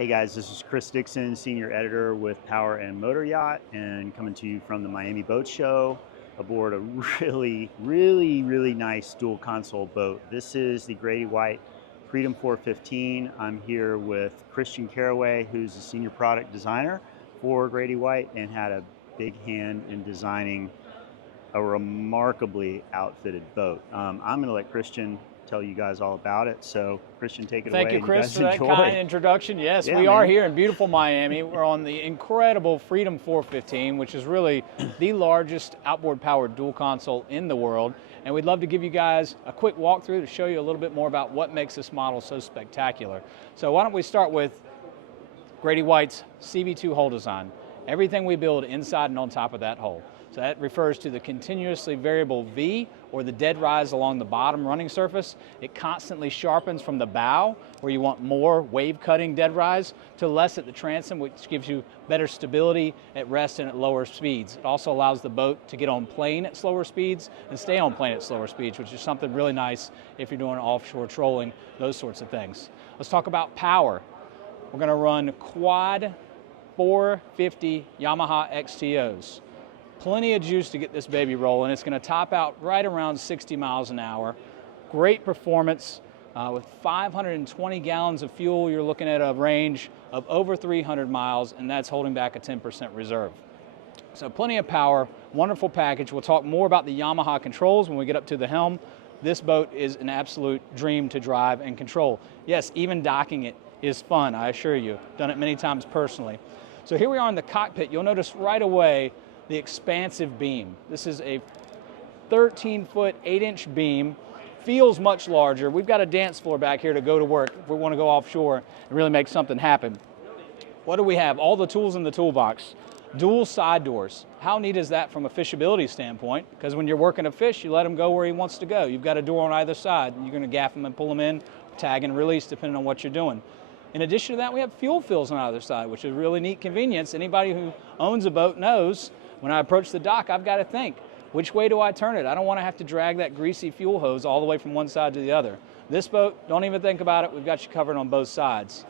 Hey guys, this is Chris Dixon, Senior Editor with Power and Motor Yacht, and coming to you from the Miami Boat Show aboard a really nice dual console boat. This is the Grady-White Freedom 415. I'm here with Christian Caraway, who's the Senior Product Designer for Grady-White and had a big hand in designing a remarkably outfitted boat. I'm going to let Christian tell you guys all about it. So Christian, take it away. Thank you, Chris, for that kind introduction. Yes, Yeah, we are man. here in beautiful Miami. We're on the incredible Freedom 415, which is really the largest outboard powered dual console in the world. And we'd love to give you guys a quick walkthrough to show you a little bit more about what makes this model so spectacular. So why don't we start with Grady-White's CV2 hull design. Everything we build inside and on top of that hull. So that refers to the continuously variable V, or the dead rise along the bottom running surface. It constantly sharpens from the bow, where you want more wave cutting dead rise, to less at the transom, which gives you better stability at rest and at lower speeds. It also allows the boat to get on plane at slower speeds and stay on plane at slower speeds, which is something really nice if you're doing offshore trolling, those sorts of things. Let's talk about power. We're going to run quad 450 Yamaha XTOs. Plenty of juice to get this baby rolling. It's going to top out right around 60 miles an hour. Great performance. With 520 gallons of fuel, you're looking at a range of over 300 miles, and that's holding back a 10% reserve. So plenty of power, wonderful package. We'll talk more about the Yamaha controls when we get up to the helm. This boat is an absolute dream to drive and control. Yes, even docking it is fun, I assure you. Done it many times personally. So here we are in the cockpit. You'll notice right away the expansive beam. This is a 13-foot, 8-inch beam. Feels much larger. We've got a dance floor back here to go to work if we want to go offshore and really make something happen. What do we have? All the tools in the toolbox. Dual side doors. How neat is that from a fishability standpoint? Because when you're working a fish, you let him go where he wants to go. You've got a door on either side. You're going to gaff him and pull him in, tag and release, depending on what you're doing. In addition to that, we have fuel fills on either side, which is a really neat convenience. Anybody who owns a boat knows when I approach the dock, I've got to think, which way do I turn it? I don't want to have to drag that greasy fuel hose all the way from one side to the other. This boat, don't even think about it. We've got you covered on both sides.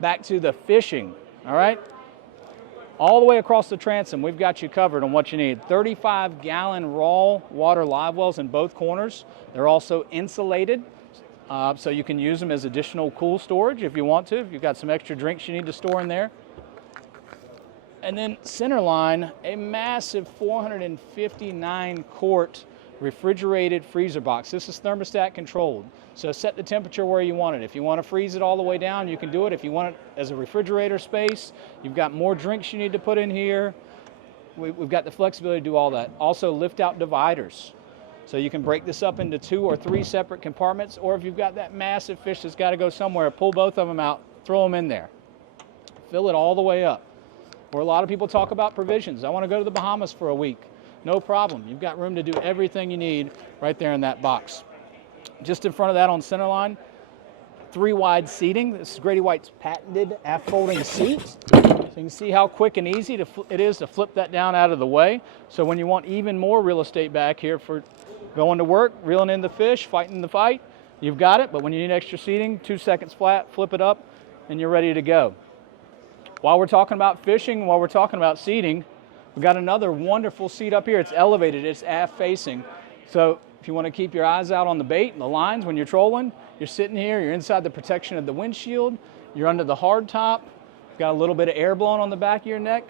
Back to the fishing, all right? All the way across the transom, we've got you covered on what you need. 35-gallon raw water live wells in both corners. They're also insulated, so you can use them as additional cool storage if you want to, if you've got some extra drinks you need to store in there. And then center line, a massive 459-quart refrigerated freezer box. This is thermostat controlled, so set the temperature where you want it. If you want to freeze it all the way down, you can do it. If you want it as a refrigerator space, you've got more drinks you need to put in here. We've got the flexibility to do all that. Also, lift-out dividers, so you can break this up into 2 or 3 separate compartments, or if you've got that massive fish that's got to go somewhere, pull both of them out, throw them in there. Fill it all the way up. Or a lot of people talk about provisions. I want to go to the Bahamas for a week. No problem. You've got room to do everything you need right there in that box. Just in front of that on center line, 3 wide seating. This is Grady-White's patented aft folding seat. So you can see how quick and easy it is to flip that down out of the way. So when you want even more real estate back here for going to work, reeling in the fish, fighting the fight, you've got it. But when you need extra seating, 2 seconds flat, flip it up, and you're ready to go. While we're talking about fishing, while we're talking about seating, we've got another wonderful seat up here. It's elevated, it's aft facing. So if you want to keep your eyes out on the bait and the lines when you're trolling, you're sitting here, you're inside the protection of the windshield, you're under the hard top, you've got a little bit of air blowing on the back of your neck,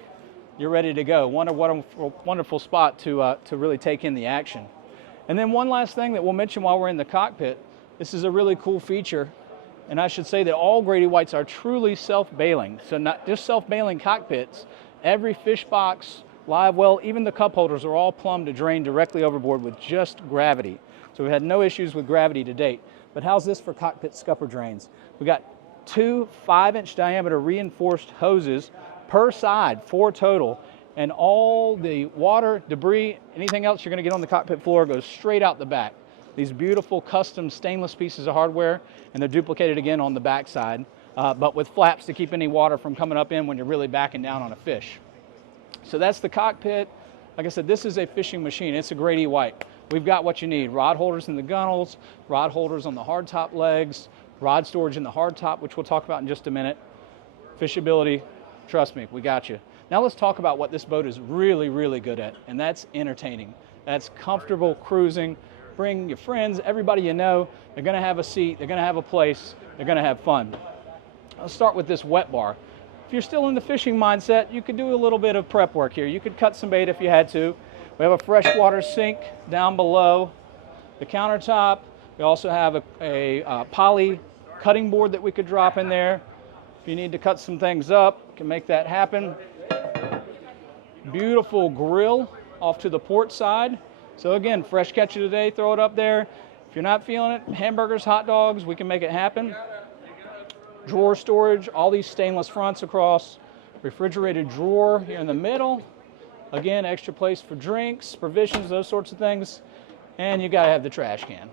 you're ready to go. What a wonderful spot to really take in the action. And then one last thing that we'll mention while we're in the cockpit, this is a really cool feature. And I should say that all Grady-Whites are truly self-bailing. So not just self-bailing cockpits, every fish box, live well, even the cup holders are all plumbed to drain directly overboard with just gravity. So we've had no issues with gravity to date. But how's this for cockpit scupper drains? We've got 2 5-inch diameter reinforced hoses per side, 4 total. And all the water, debris, anything else you're going to get on the cockpit floor goes straight out the back. These beautiful custom stainless pieces of hardware, and they're duplicated again on the back side, but with flaps to keep any water from coming up in when you're really backing down on a fish. So that's the cockpit. Like I said, this is a fishing machine. It's a Grady-White. We've got what you need. Rod holders in the gunnels, rod holders on the hardtop legs, rod storage in the hardtop, which we'll talk about in just a minute. fishability, trust me, we got you. Now let's talk about what this boat is really, really good at, and that's entertaining. That's comfortable cruising. Bring your friends, everybody you know. They're gonna have a seat, they're gonna have a place, they're gonna have fun. Let's start with this wet bar. If you're still in the fishing mindset, you could do a little bit of prep work here. You could cut some bait if you had to. We have a freshwater sink down below the countertop. We also have a poly cutting board that we could drop in there. If you need to cut some things up, you can make that happen. Beautiful grill off to the port side. So again, fresh catch of the day, throw it up there. If you're not feeling it, hamburgers, hot dogs, we can make it happen. Drawer storage, all these stainless fronts across. Refrigerated drawer here in the middle. Again, extra place for drinks, provisions, those sorts of things. And you gotta have the trash can.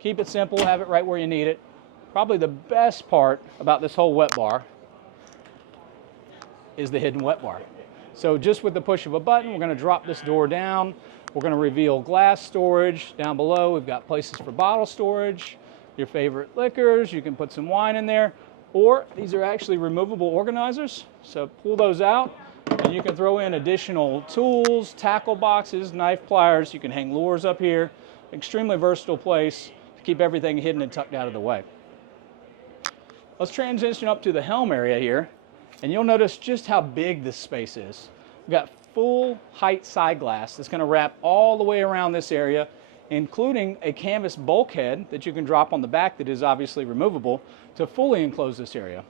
Keep it simple, have it right where you need it. Probably the best part about this whole wet bar is the hidden wet bar. So just with the push of a button, we're gonna drop this door down. We're gonna reveal glass storage. Down below, we've got places for bottle storage, your favorite liquors, you can put some wine in there, or these are actually removable organizers. So pull those out, and you can throw in additional tools, tackle boxes, knife pliers. You can hang lures up here. Extremely versatile place to keep everything hidden and tucked out of the way. Let's transition up to the helm area here, and you'll notice just how big this space is. We've got full height side glass that's going to wrap all the way around this area, including a canvas bulkhead that you can drop on the back that is obviously removable to fully enclose this area.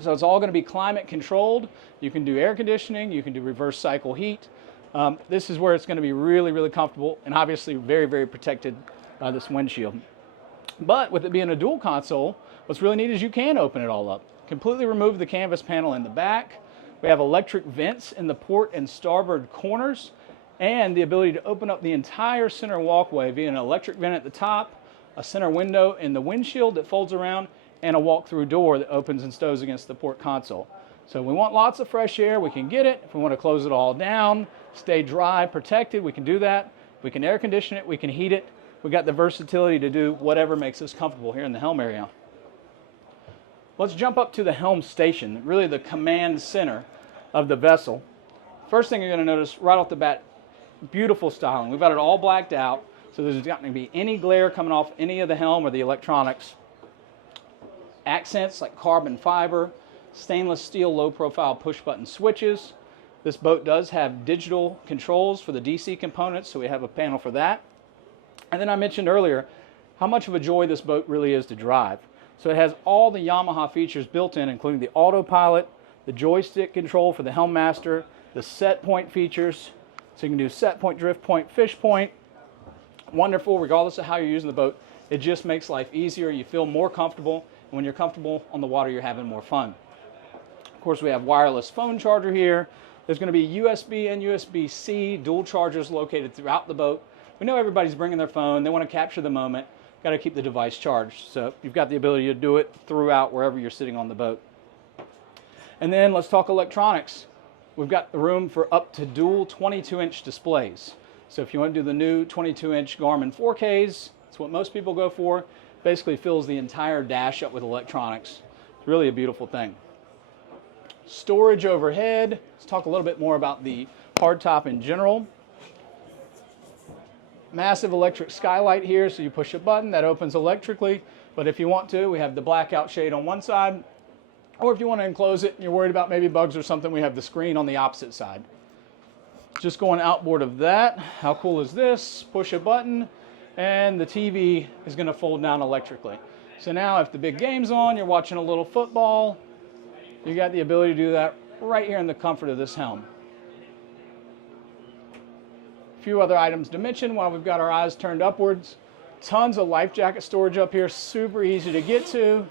So it's all going to be climate controlled. You can do air conditioning, you can do reverse cycle heat. This is where it's going to be really, really comfortable and obviously very, very protected by this windshield. But with it being a dual console, what's really neat is you can open it all up. Completely remove the canvas panel in the back. We have electric vents in the port and starboard corners, and the ability to open up the entire center walkway via an electric vent at the top, a center window in the windshield that folds around, and a walk-through door that opens and stows against the port console. So we want lots of fresh air, we can get it. If we want to close it all down, stay dry, protected, we can do that. We can air condition it, we can heat it. We got the versatility to do whatever makes us comfortable here in the helm area. Let's jump up to the helm station, really the command center of the vessel. First thing you're going to notice right off the bat, beautiful styling. We've got it all blacked out, so there's not going to be any glare coming off any of the helm or the electronics. Accents like carbon fiber, stainless steel low profile push button switches. This boat does have digital controls for the DC components, so we have a panel for that. And then I mentioned earlier how much of a joy this boat really is to drive. So it has all the Yamaha features built in, including the autopilot, the joystick control for the helm master, the set point features, so you can do set point, drift point, fish point. Wonderful, regardless of how you're using the boat. It just makes life easier. You feel more comfortable, and when you're comfortable on the water, you're having more fun. Of course, we have wireless phone charger here. There's going to be USB and USB-C dual chargers located throughout the boat. We know everybody's bringing their phone. They want to capture the moment. Got to keep the device charged. So you've got the ability to do it throughout wherever you're sitting on the boat. And then let's talk electronics. We've got the room for up to dual 22-inch displays. So if you want to do the new 22-inch Garmin 4Ks, that's what most people go for. Basically fills the entire dash up with electronics. It's really a beautiful thing. Storage overhead. Let's talk a little bit more about the hardtop in general. Massive electric skylight here, so you push a button that opens electrically. But if you want to, we have the blackout shade on one side. Or if you want to enclose it and you're worried about maybe bugs or something, we have the screen on the opposite side. Just going outboard of that, how cool is this? Push a button and the TV is going to fold down electrically. So now if the big game's on, you're watching a little football, you got the ability to do that right here in the comfort of this helm. A few other items to mention while we've got our eyes turned upwards. Tons of life jacket storage up here, super easy to get to.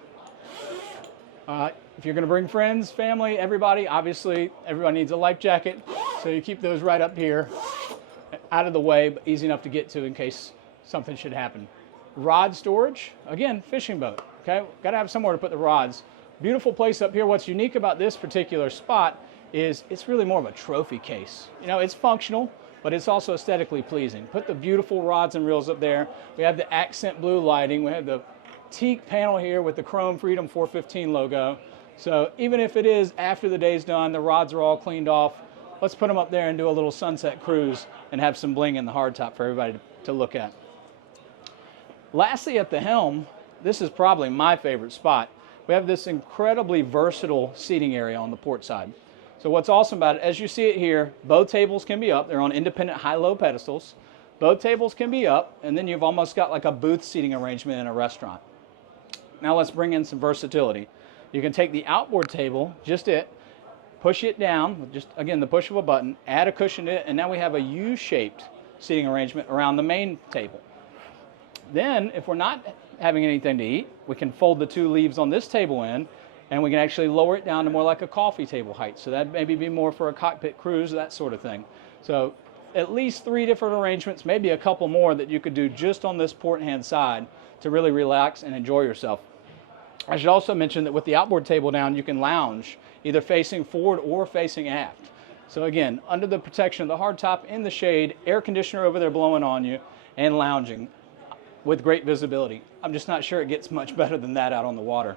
If you're going to bring friends, family, everybody, obviously everyone needs a life jacket, so you keep those right up here, out of the way, but easy enough to get to in case something should happen. Rod storage, again, fishing boat, okay? Got to have somewhere to put the rods. Beautiful place up here. What's unique about this particular spot is it's really more of a trophy case. You know, it's functional, but it's also aesthetically pleasing. Put the beautiful rods and reels up there. We have the accent blue lighting. We have the teak panel here with the chrome Freedom 415 logo. So even if it is after the day's done, the rods are all cleaned off, let's put them up there and do a little sunset cruise and have some bling in the hardtop for everybody to look at. Lastly, at the helm, this is probably my favorite spot. We have this incredibly versatile seating area on the port side. So what's awesome about it, as you see it here, both tables can be up. They're on independent high-low pedestals. Both tables can be up, and then you've almost got like a booth seating arrangement in a restaurant. Now let's bring in some versatility. You can take the outboard table, just it, push it down, with just again the push of a button, add a cushion to it, and now we have a U-shaped seating arrangement around the main table. Then, if we're not having anything to eat, we can fold the two leaves on this table in, and we can actually lower it down to more like a coffee table height. So that maybe be more for a cockpit cruise, that sort of thing. So at least 3 different arrangements, maybe a couple more that you could do just on this port hand side to really relax and enjoy yourself. I should also mention that with the outboard table down, you can lounge either facing forward or facing aft. So again, under the protection of the hardtop, in the shade, air conditioner over there blowing on you, and lounging with great visibility. I'm just not sure it gets much better than that out on the water.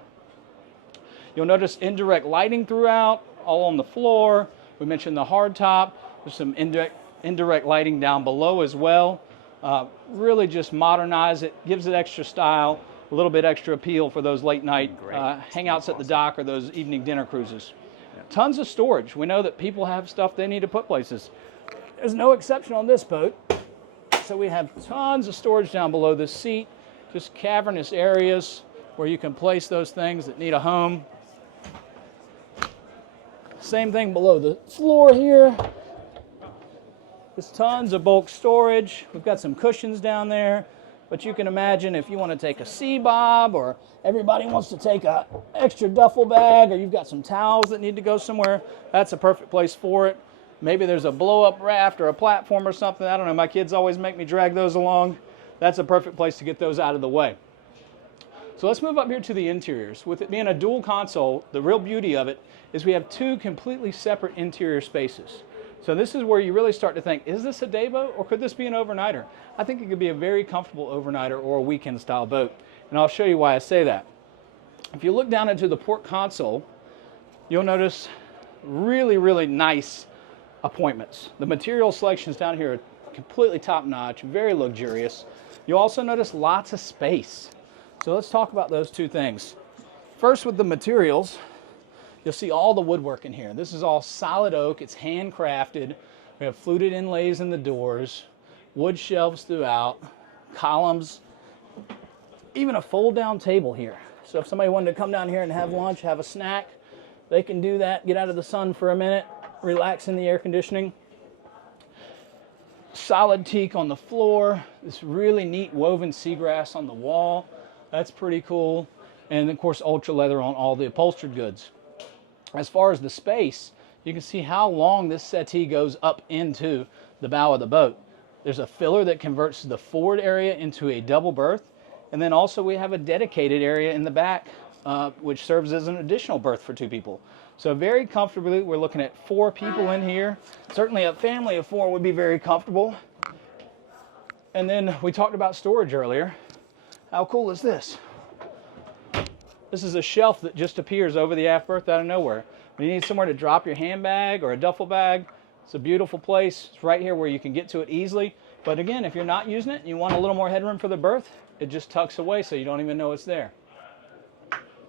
You'll notice indirect lighting throughout, all on the floor. We mentioned the hardtop. There's some indirect lighting down below as well. Really just modernize it, gives it extra style, a little bit extra appeal for those late night hangouts at the dock or those evening dinner cruises. Yeah. Tons of storage. We know that people have stuff they need to put places. There's no exception on this boat. So we have tons of storage down below this seat, just cavernous areas where you can place those things that need a home. Same thing below the floor here. There's tons of bulk storage. We've got some cushions down there, but you can imagine if you want to take a sea bob, or everybody wants to take a extra duffel bag, or you've got some towels that need to go somewhere, that's a perfect place for it. Maybe there's a blow-up raft or a platform or something. I don't know. My kids always make me drag those along. That's a perfect place to get those out of the way. So let's move up here to the interiors. With it being a dual console, the real beauty of it is we have 2 completely separate interior spaces. So this is where you really start to think, is this a day boat or could this be an overnighter? I think it could be a very comfortable overnighter or a weekend style boat. And I'll show you why I say that. If you look down into the port console, you'll notice really, really nice appointments. The material selections down here are completely top-notch, very luxurious. You'll also notice lots of space. So let's talk about those 2 things. First, with the materials, you'll see all the woodwork in here. This is all solid oak. It's handcrafted. We have fluted inlays in the doors, wood shelves throughout, columns, even a fold-down table here. So if somebody wanted to come down here and have lunch, have a snack, they can do that, get out of the sun for a minute, relax in the air conditioning. Solid teak on the floor. This really neat woven seagrass on the wall. That's pretty cool. And of course, ultra leather on all the upholstered goods. As far as the space, you can see how long this settee goes up into the bow of the boat. There's a filler that converts the forward area into a double berth. And then also we have a dedicated area in the back, which serves as an additional berth for 2 people. So very comfortably, we're looking at 4 people in here. Certainly a family of 4 would be very comfortable. And then we talked about storage earlier. How cool is this? This is a shelf that just appears over the aft berth out of nowhere. When you need somewhere to drop your handbag or a duffel bag, it's a beautiful place. It's right here where you can get to it easily. But again, if you're not using it and you want a little more headroom for the berth, it just tucks away so you don't even know it's there.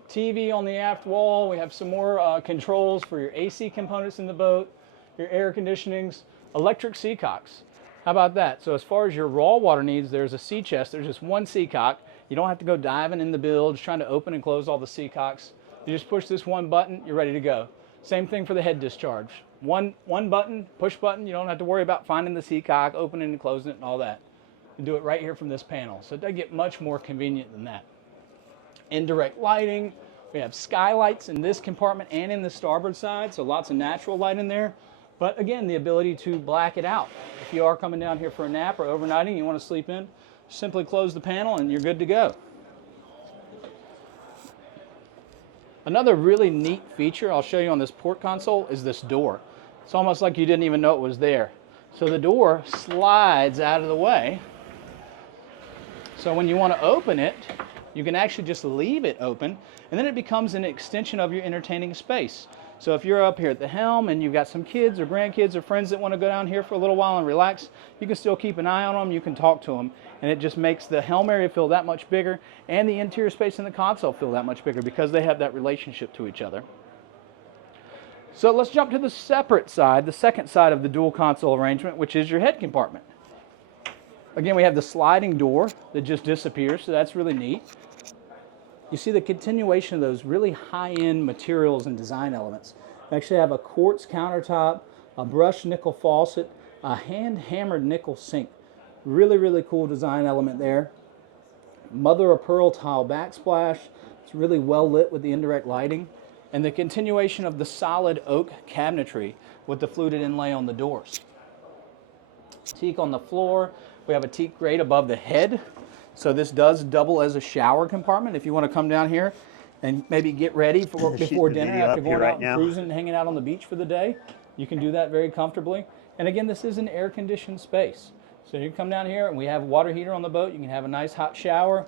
TV on the aft wall. We have some more controls for your AC components in the boat, your air conditionings, electric seacocks. How about that? So as far as your raw water needs, there's a sea chest. There's just one seacock. You don't have to go diving in the bilge, trying to open and close all the seacocks. You just push this one button, you're ready to go. Same thing for the head discharge. One button, push button. You don't have to worry about finding the seacock, opening and closing it and all that. You do it right here from this panel. So it does get much more convenient than that. Indirect lighting. We have skylights in this compartment and in the starboard side, so lots of natural light in there. But again, the ability to black it out. If you are coming down here for a nap or overnighting, you want to sleep in, simply close the panel and you're good to go. Another really neat feature I'll show you on this port console is this door. It's almost like you didn't even know it was there. So the door slides out of the way. So when you want to open it, You can actually just leave it open, and then it becomes an extension of your entertaining space. So if you're up here at the helm and you've got some kids or grandkids or friends that want to go down here for a little while and relax, you can still keep an eye on them, you can talk to them, and it just makes the helm area feel that much bigger and the interior space in the console feel that much bigger because they have that relationship to each other. So let's jump to the separate side, the second side of the dual console arrangement, which is your head compartment. Again, we have the sliding door that just disappears, so that's really neat. You see the continuation of those really high-end materials and design elements. We actually have a quartz countertop, a brushed nickel faucet, a hand-hammered nickel sink. Really, really cool design element there. Mother of pearl tile backsplash. It's really well lit with the indirect lighting. And the continuation of the solid oak cabinetry with the fluted inlay on the doors. Teak on the floor. We have a teak grate above the head. So this does double as a shower compartment if you want to come down here and maybe get ready for before dinner after going out and cruising and hanging out on the beach for the day. You can do that very comfortably. And again, this is an air-conditioned space. So you can come down here and we have a water heater on the boat. You can have a nice hot shower,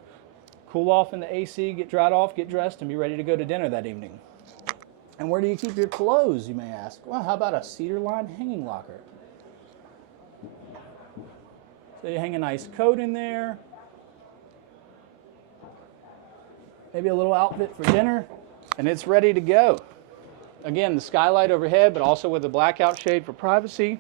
cool off in the AC, get dried off, get dressed, and be ready to go to dinner that evening. And where do you keep your clothes, you may ask? Well, how about a cedar lined hanging locker? So you hang a nice coat in there. Maybe a little outfit for dinner, and it's ready to go. Again, the skylight overhead, but also with a blackout shade for privacy.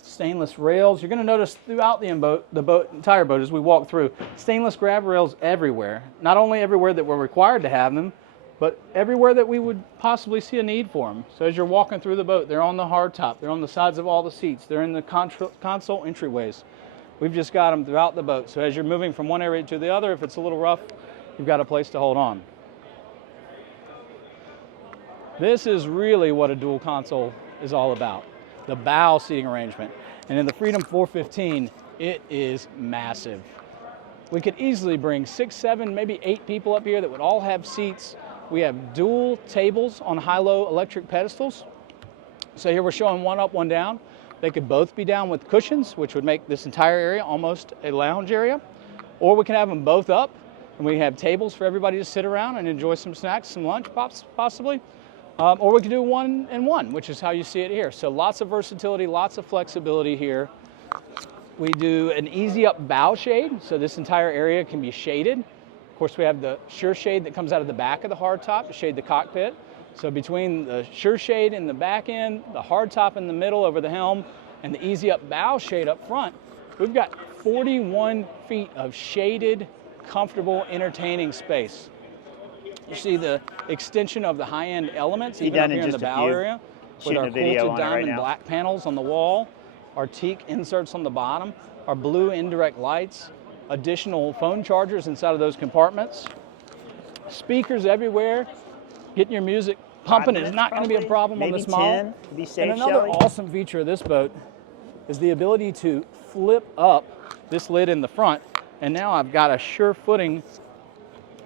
Stainless rails. You're going to notice throughout the entire boat as we walk through, stainless grab rails everywhere. Not only everywhere that we're required to have them, but everywhere that we would possibly see a need for them. So as you're walking through the boat, they're on the hardtop, they're on the sides of all the seats, they're in the console entryways. We've just got them throughout the boat. So as you're moving from one area to the other, if it's a little rough, you've got a place to hold on. This is really what a dual console is all about, the bow seating arrangement. And in the Freedom 415, it is massive. We could easily bring 6, 7, maybe 8 people up here that would all have seats. We have dual tables on high-low electric pedestals. So here we're showing one up, one down. They could both be down with cushions, which would make this entire area almost a lounge area. Or we can have them both up, and we have tables for everybody to sit around and enjoy some snacks, some lunch possibly. Or we could do 1 and 1, which is how you see it here. So lots of versatility, lots of flexibility here. We do an easy up bow shade, so this entire area can be shaded. Of course, we have the Sure Shade that comes out of the back of the hardtop to shade the cockpit. So between the Sure Shade in the back end, the hardtop in the middle over the helm, and the easy up bow shade up front, we've got 41 feet of shaded, comfortable, entertaining space. You see the extension of the high-end elements, even up here in the bow area, with our quilted diamond black panels on the wall, our teak inserts on the bottom, our blue indirect lights, additional phone chargers inside of those compartments, speakers everywhere, getting your music pumping is not going to be a problem on this model. Be safe, and another awesome feature of this boat is the ability to flip up this lid in the front, and now I've got a sure footing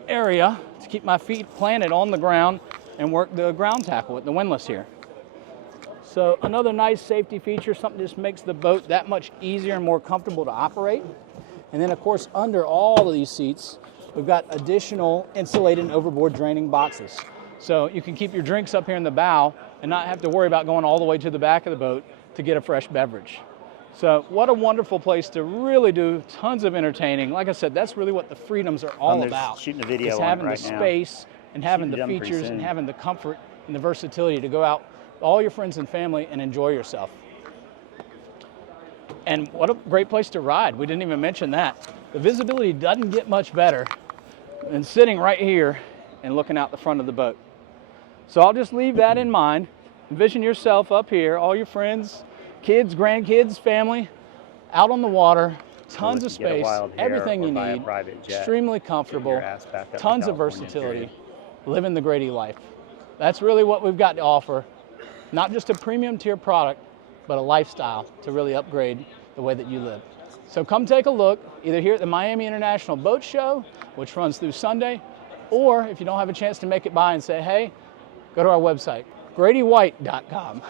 area to keep my feet planted on the ground and work the ground tackle with the windlass here. So another nice safety feature, something that just makes the boat that much easier and more comfortable to operate. And then of course under all of these seats, we've got additional insulated and overboard draining boxes. So you can keep your drinks up here in the bow and not have to worry about going all the way to the back of the boat to get a fresh beverage. So what a wonderful place to really do tons of entertaining. Like I said, that's really what the Freedoms are all about. Shooting a video is having the space and having the features and having the comfort and the versatility to go out with all your friends and family and enjoy yourself. And what a great place to ride. We didn't even mention that. The visibility doesn't get much better than sitting right here and looking out the front of the boat. So I'll just leave that in mind. Envision yourself up here, all your friends, kids, grandkids, family, out on the water, tons of space, everything you need, extremely comfortable, tons of versatility, living the Grady life. That's really what we've got to offer. Not just a premium tier product, but a lifestyle to really upgrade the way that you live. So come take a look, either here at the Miami International Boat Show, which runs through Sunday, or if you don't have a chance to make it by and say, hey, go to our website, GradyWhite.com.